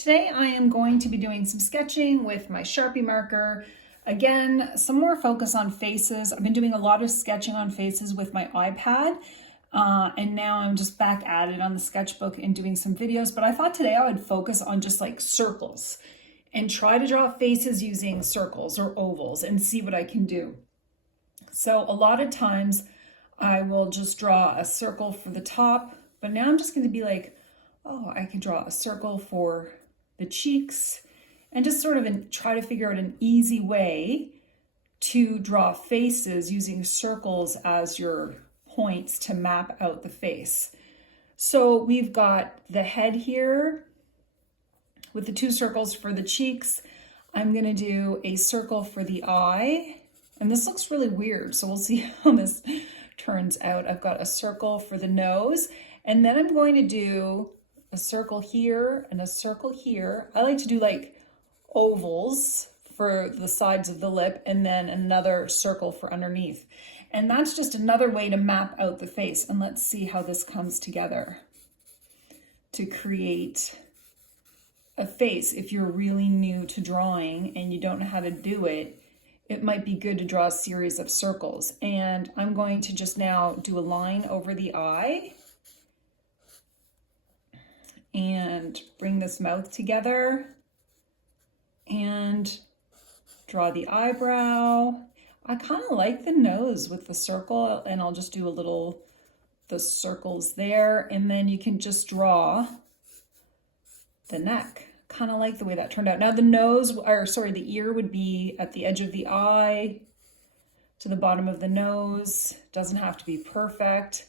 Today I am going to be doing some sketching with my Sharpie marker. Again, some more focus on faces. I've been doing a lot of sketching on faces with my iPad, and now I'm just back at it on the sketchbook and doing some videos, but I thought today I would focus on just like circles and try to draw faces using circles or ovals and see what I can do. So a lot of times I will just draw a circle for the top, but now I'm just going to be like, oh, I can draw a circle for the cheeks and just sort of try to figure out an easy way to draw faces using circles as your points to map out the face. So we've got the head here with the two circles for the cheeks. I'm going to do a circle for the eye, and this looks really weird, so we'll see how this turns out. I've got a circle for the nose, and then I'm going to do a circle here and a circle here. I like to do like ovals for the sides of the lip and then another circle for underneath. And that's just another way to map out the face. And let's see how this comes together to create a face. If you're really new to drawing and you don't know how to do it, it might be good to draw a series of circles. And I'm going to just now do a line over the eye and bring this mouth together and draw the eyebrow. I kind of like the nose with the circle, and I'll just do the circles there, and then you can just draw the neck. Kind of like the way that turned out. Now the ear would be at the edge of the eye to the bottom of the nose. Doesn't have to be perfect,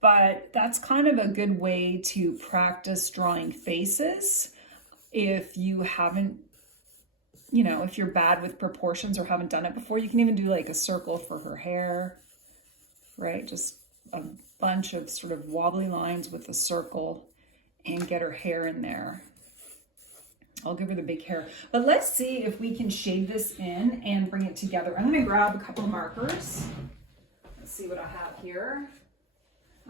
but that's kind of a good way to practice drawing faces. If you haven't, if you're bad with proportions or haven't done it before, you can even do like a circle for her hair, right? Just a bunch of sort of wobbly lines with a circle and get her hair in there. I'll give her the big hair. But let's see if we can shade this in and bring it together. I'm going to grab a couple of markers. Let's see what I have here.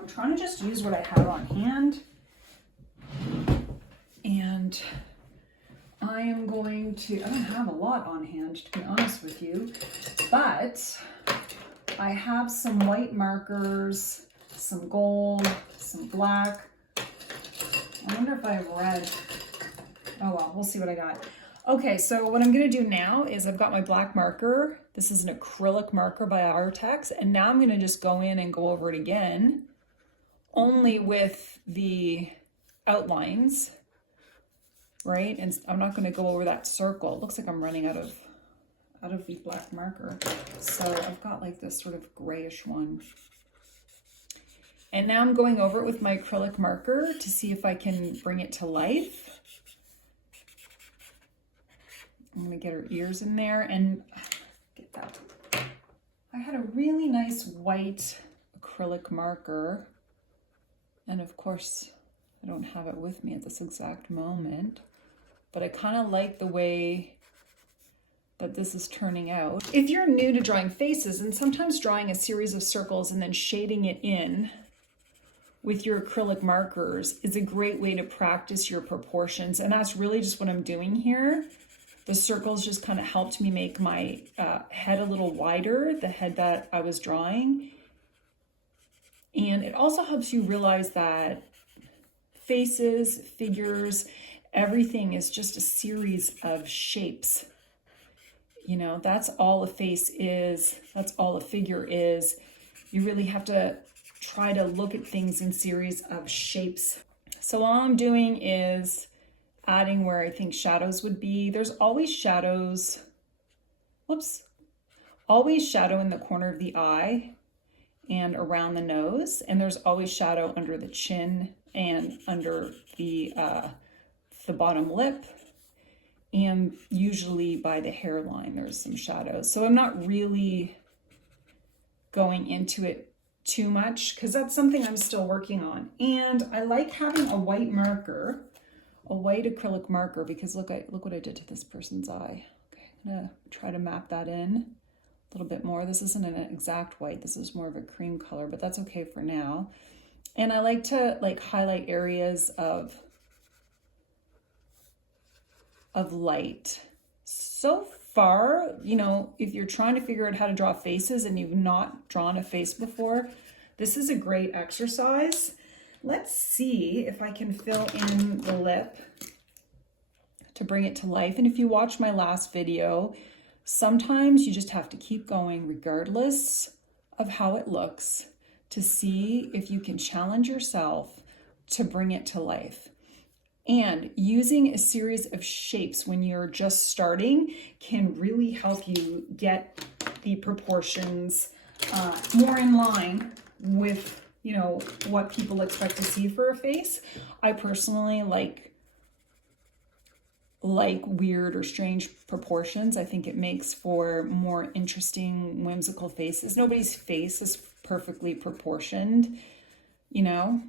I'm trying to just use what I have on hand. And I don't have a lot on hand, to be honest with you, but I have some white markers, some gold, some black. I wonder if I have red. Oh well, we'll see what I got. Okay, so what I'm going to do now is I've got my black marker. This is an acrylic marker by Artex, and now I'm going to just go in and go over it again, only with the outlines, right? And I'm not going to go over that circle. It looks like I'm running out of the black marker. So I've got like this sort of grayish one. And now I'm going over it with my acrylic marker to see if I can bring it to life. I'm going to get her ears in there and get that. I had a really nice white acrylic marker, and of course I don't have it with me at this exact moment, but I kind of like the way that this is turning out. If you're new to drawing faces, and sometimes drawing a series of circles and then shading it in with your acrylic markers is a great way to practice your proportions, and that's really just what I'm doing here. The circles just kind of helped me make my head a little wider, the head that I was drawing. And it also helps you realize that faces, figures, everything is just a series of shapes. That's all a face is. That's all a figure is. You really have to try to look at things in series of shapes. So all I'm doing is adding where I think shadows would be. There's always shadows. Always shadow in the corner of the eye and around the nose, and there's always shadow under the chin and under the bottom lip, and usually by the hairline there's some shadows. So I'm not really going into it too much because that's something I'm still working on. And I like having a white marker, a white acrylic marker, because look what I did to this person's eye. Okay, I'm gonna try to map that in a little bit more. This isn't an exact white, this is more of a cream color, but that's okay for now. And I like to highlight areas of of light. So far, you know, if you're trying to figure out how to draw faces and you've not drawn a face before, this is a great exercise. Let's see if I can fill in the lip to bring it to life. And if you watch my last video, sometimes you just have to keep going regardless of how it looks to see if you can challenge yourself to bring it to life. And using a series of shapes when you're just starting can really help you get the proportions more in line with, you know, what people expect to see for a face. I personally like weird or strange proportions. I think it makes for more interesting, whimsical faces. Nobody's face is perfectly proportioned, you know.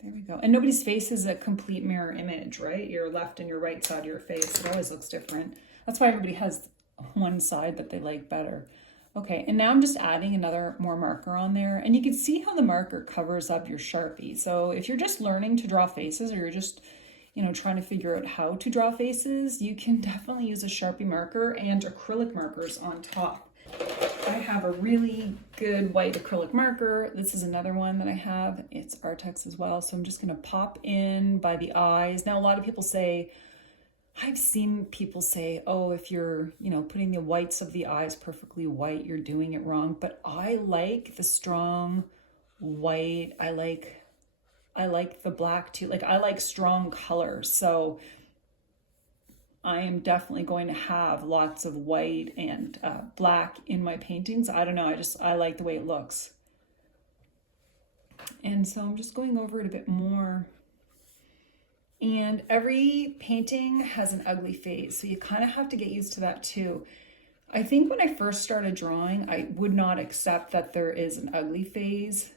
There we go. And nobody's face is a complete mirror image, right? Your left and your right side of your face, it always looks different. That's why everybody has one side that they like better. Okay, and now I'm just adding another more marker on there, and you can see how the marker covers up your Sharpie. So if you're just learning to draw faces, or you're just, you know, trying to figure out how to draw faces, you can definitely use a Sharpie marker and acrylic markers on top. I have a really good white acrylic marker. This is another one that I have. It's Artex as well. So I'm just going to pop in by the eyes. Now, a lot of people say, I've seen people say, oh, if you're, you know, putting the whites of the eyes perfectly white, you're doing it wrong. But I like the strong white. I like the black too. Like, I like strong colors. So I am definitely going to have lots of white and black in my paintings. I don't know, I like the way it looks. And so I'm just going over it a bit more. And every painting has an ugly phase, so you kind of have to get used to that too. I think when I first started drawing, I would not accept that there is an ugly phase,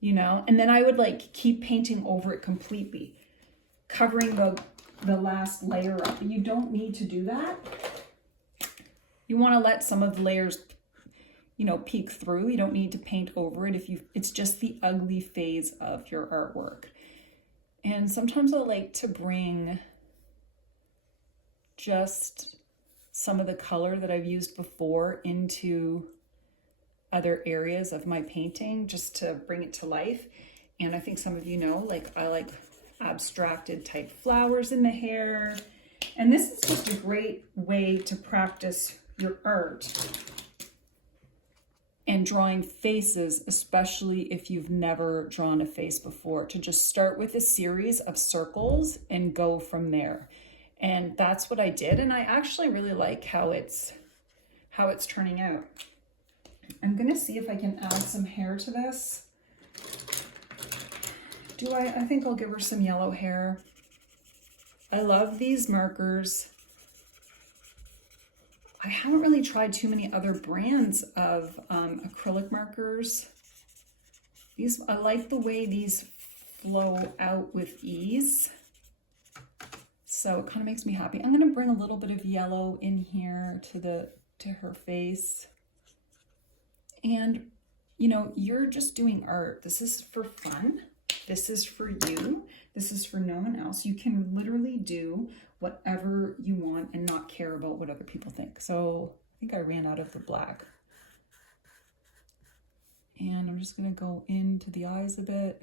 you know, and then I would like keep painting over it completely, covering the last layer up. You don't need to do that. You want to let some of the layers, you know, peek through. You don't need to paint over it it's just the ugly phase of your artwork. And sometimes I like to bring just some of the color that I've used before into other areas of my painting just to bring it to life. And I think some of you know, like, I like abstracted type flowers in the hair. And this is just a great way to practice your art and drawing faces, especially if you've never drawn a face before, to just start with a series of circles and go from there. And that's what I did, and I actually really like how it's turning out. I'm gonna see if I can add some hair to this. I think I'll give her some yellow hair. I love these markers. I haven't really tried too many other brands of acrylic markers. I like the way these flow out with ease. So it kind of makes me happy. I'm going to bring a little bit of yellow in here to her face. And, you know, you're just doing art. This is for fun. This is for you. This is for no one else. You can literally do whatever you want and not care about what other people think. So I think I ran out of the black. And I'm just going to go into the eyes a bit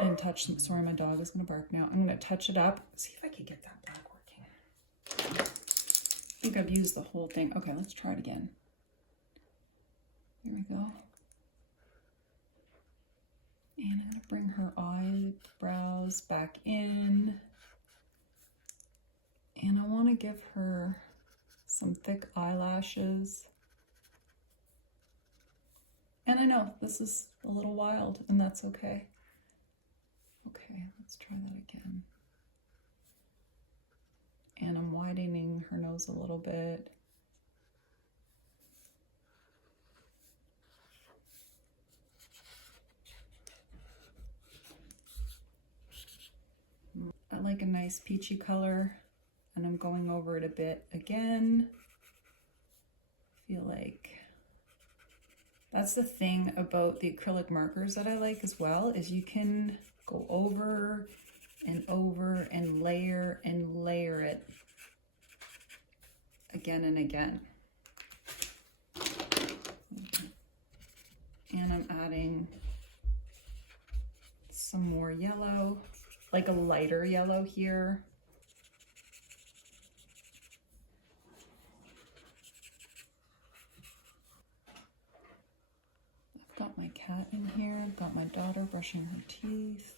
and touch them. Sorry, my dog is going to bark now. I'm going to touch it up. See if I can get that black working. I think I've used the whole thing. Okay, let's try it again. Here we go. And I'm going to bring her eyebrows back in. And I want to give her some thick eyelashes. And I know this is a little wild, and that's okay. Okay, let's try that again. And I'm widening her nose a little bit. I like a nice peachy color, and I'm going over it a bit again. I feel like That's the thing about the acrylic markers that I like as well, is you can go over and over and layer it again and again. And I'm adding some more yellow, like a lighter yellow here. I've got my cat in here, I've got my daughter brushing her teeth.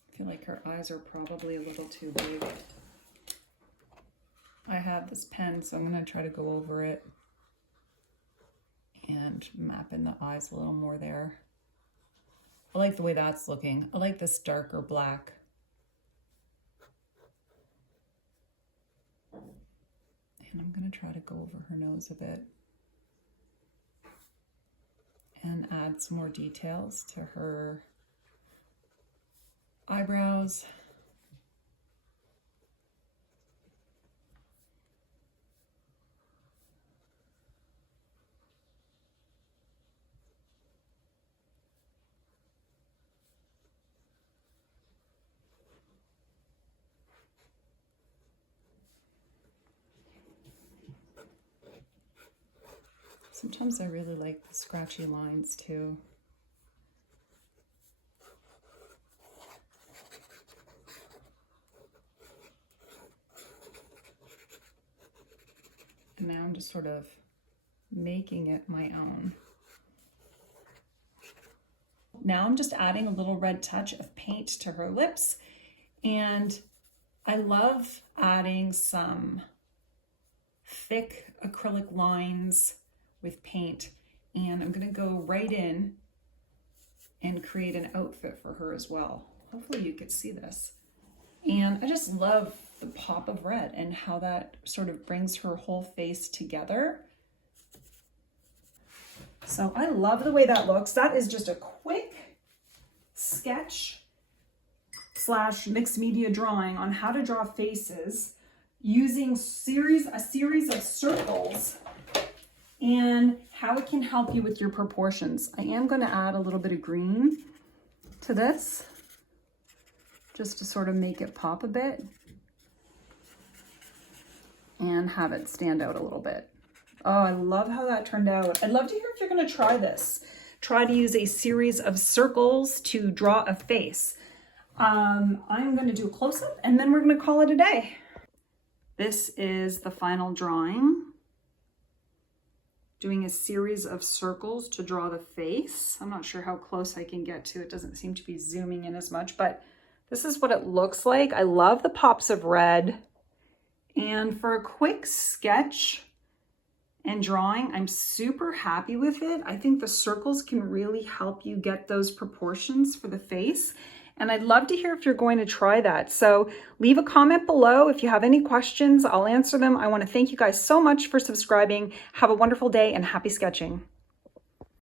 I feel like her eyes are probably a little too big. I have this pen, so I'm going to try to go over it and map in the eyes a little more there. I like the way that's looking. I like this darker black. And I'm going to try to go over her nose a bit and add some more details to her eyebrows. Sometimes I really like the scratchy lines too. And now I'm just sort of making it my own. Now I'm just adding a little red touch of paint to her lips. And I love adding some thick acrylic lines with paint. And I'm gonna go right in and create an outfit for her as well. Hopefully you could see this. And I just love the pop of red and how that sort of brings her whole face together. So I love the way that looks. That is just a quick sketch / mixed media drawing on how to draw faces using a series of circles and how it can help you with your proportions. I am going to add a little bit of green to this just to sort of make it pop a bit and have it stand out a little bit. Oh, I love how that turned out. I'd love to hear if you're going to try this. Try to use a series of circles to draw a face. I'm going to do a close-up and then we're going to call it a day. This is the final drawing. Doing a series of circles to draw the face. I'm not sure how close I can get to it. Doesn't seem to be zooming in as much, but this is what it looks like. I love the pops of red. And for a quick sketch and drawing, I'm super happy with it. I think the circles can really help you get those proportions for the face. And I'd love to hear if you're going to try that. So leave a comment below if you have any questions. I'll answer them. I want to thank you guys so much for subscribing. Have a wonderful day and happy sketching.